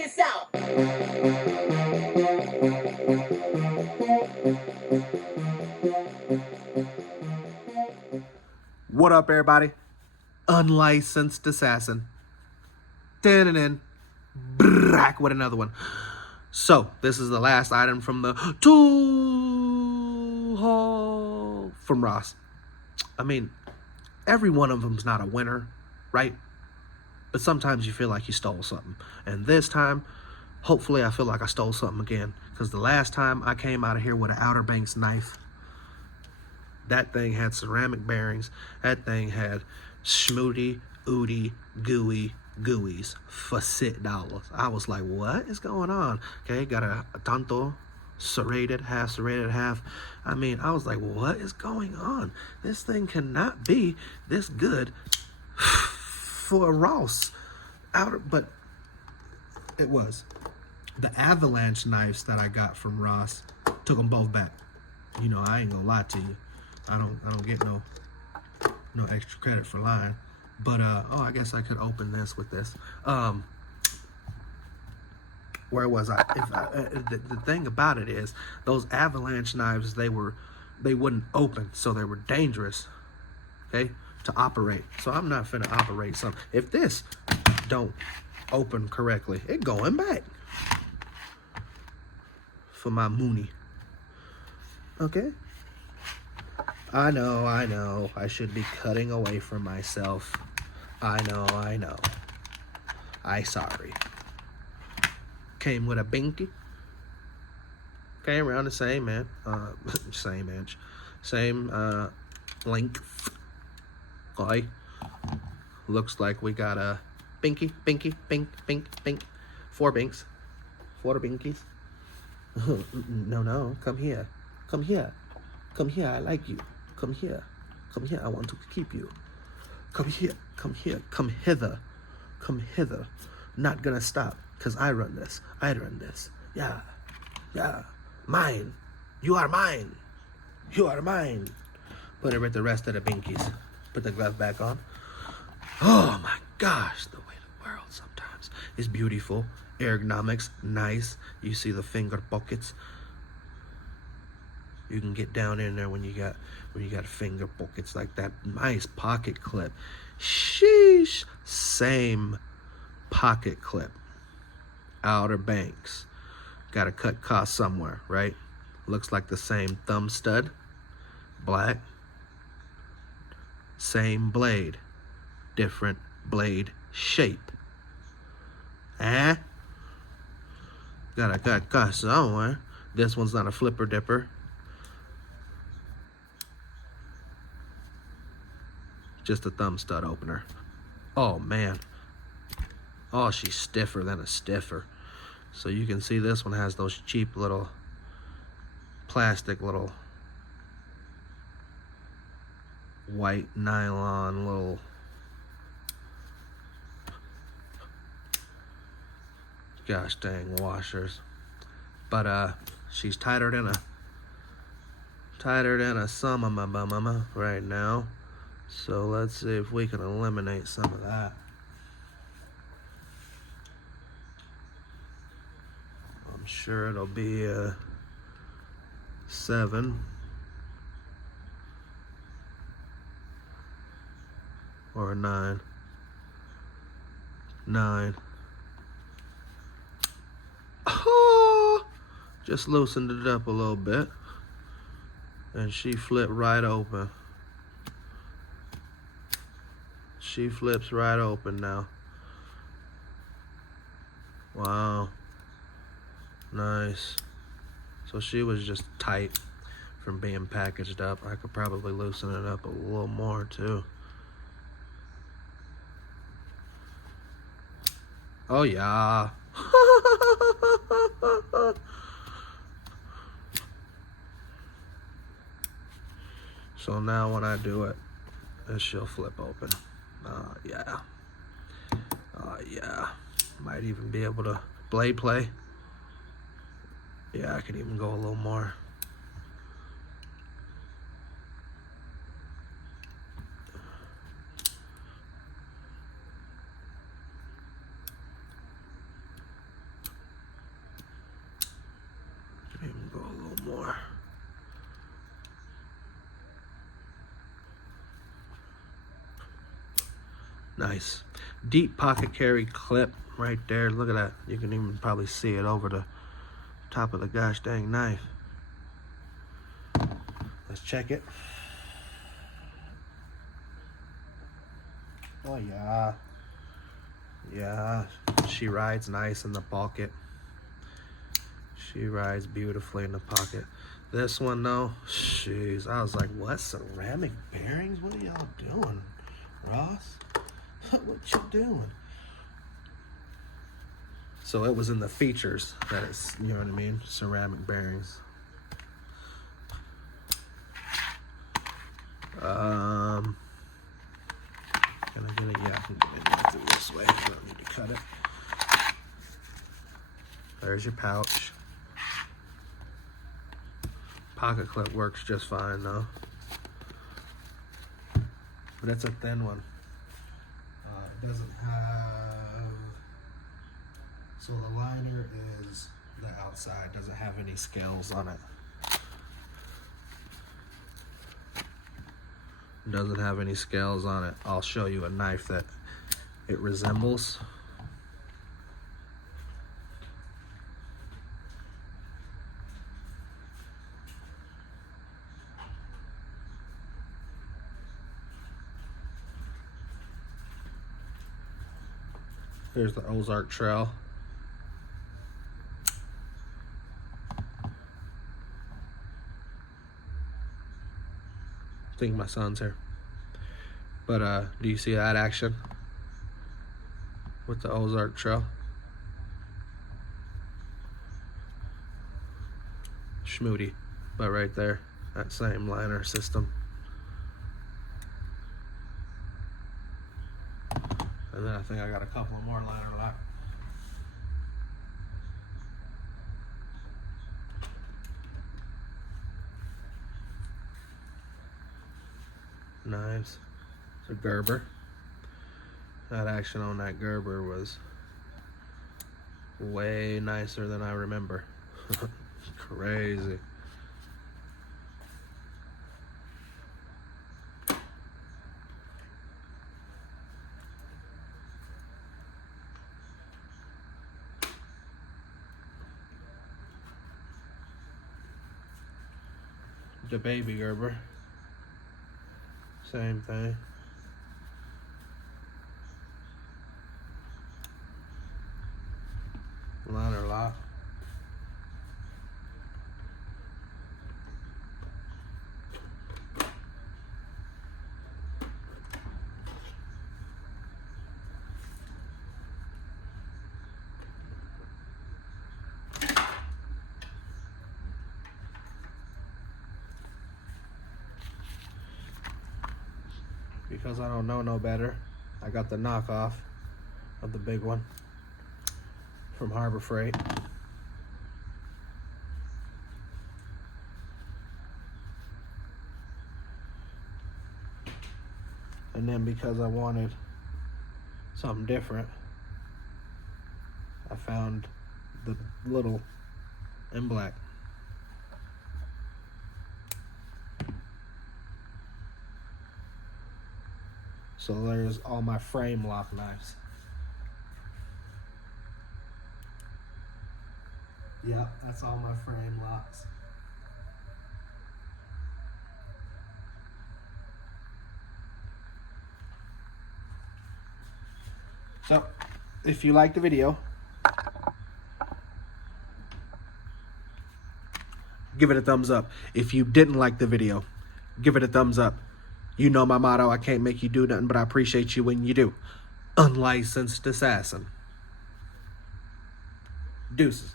this out. What up, everybody? Unlicensed assassin. Back with another one. So, this is the last item from the tool haul from Ross. I mean, every one of them's not a winner, right? But sometimes you feel like you stole something. And this time, hopefully I feel like I stole something again. Because the last time I came out of here with an Outerbanks knife, that thing had ceramic bearings. That thing had schmooty, ooty, gooeys for $6. I was like, what is going on? Okay, got a tanto, serrated, half. I mean, I was like, what is going on? This thing cannot be this good for a Ross but it was. The avalanche knives that I got from Ross, took them both back. You know, I ain't gonna lie to you. I don't get no extra credit for lying. But oh, I guess I could open this with this. Where was I? The thing about it is, those avalanche knives, they wouldn't open, so they were dangerous. Okay, to operate. So I'm not finna operate some. If this don't open correctly, it going back for my Mooney. Okay. I know. I should be cutting away from myself. I know. I sorry. Came with a binky. Came around the same man. Same inch. Same length. Okay. Looks like we got a bink. 4 binks. 4 binkies. No. Come here. I like you. Come here. I want to keep you. Come here. Come hither. Not gonna stop, because I run this. Yeah. Mine. You are mine. Put it with the rest of the binkies. Put the glove back on. Oh my gosh, the way the world sometimes is beautiful. Ergonomics, nice. You see the finger pockets. You can get down in there when you got finger pockets like that. Nice pocket clip. Sheesh. Same pocket clip. Outerbanks. Got to cut costs somewhere, right? Looks like the same thumb stud. Black. Same blade. Different blade shape. Got to cut costs somewhere. This one's not a flipper dipper. Just a thumb stud opener. Oh man. Oh, she's stiffer than a stiffer. So you can see this one has those cheap little plastic little white nylon little gosh dang washers. But she's tighter than a summer right now. So let's see if we can eliminate some of that. I'm sure it'll be a 7 or a 9. 9. Oh, just loosened it up a little bit, and she flipped right open. She flips right open now. Wow. Nice. So she was just tight from being packaged up. I could probably loosen it up a little more too. Oh yeah. So now when I do it, she'll flip open. Yeah. Might even be able to blade play. Yeah, I could even go a little more. Nice. Deep pocket carry clip right there. Look at that. You can even probably see it over the top of the gosh dang knife. Let's check it. Oh yeah. Yeah, she rides nice in the pocket. She rides beautifully in the pocket. This one though, jeez, I was like, what, ceramic bearings? What are y'all doing, Ross? What you doing? So it was in the features that it's, you know what I mean, ceramic bearings. Can I get it? Yeah, I can get it through this way. I don't need to cut it. There's your pouch. Pocket clip works just fine though. But it's a thin one. It doesn't have, so the liner is the outside, doesn't have any scales on it. Doesn't have any scales on it. I'll show you a knife that it resembles. Here's the Ozark Trail. I think my son's here. But do you see that action with the Ozark Trail? Schmooty, but right there, that same liner system. And then I think I got a couple more liner lock. Knives. It's a Gerber. That action on that Gerber was way nicer than I remember. Crazy. The baby Gerber. Same thing. Liner lock. Because I don't know no better, I got the knockoff of the big one from Harbor Freight. And then because I wanted something different, I found the little in black. So there's all my frame lock knives. Yeah, that's all my frame locks. So, if you liked the video, give it a thumbs up. If you didn't like the video, give it a thumbs up. You know my motto, I can't make you do nothing, but I appreciate you when you do. Unlicensed assassin. Deuces.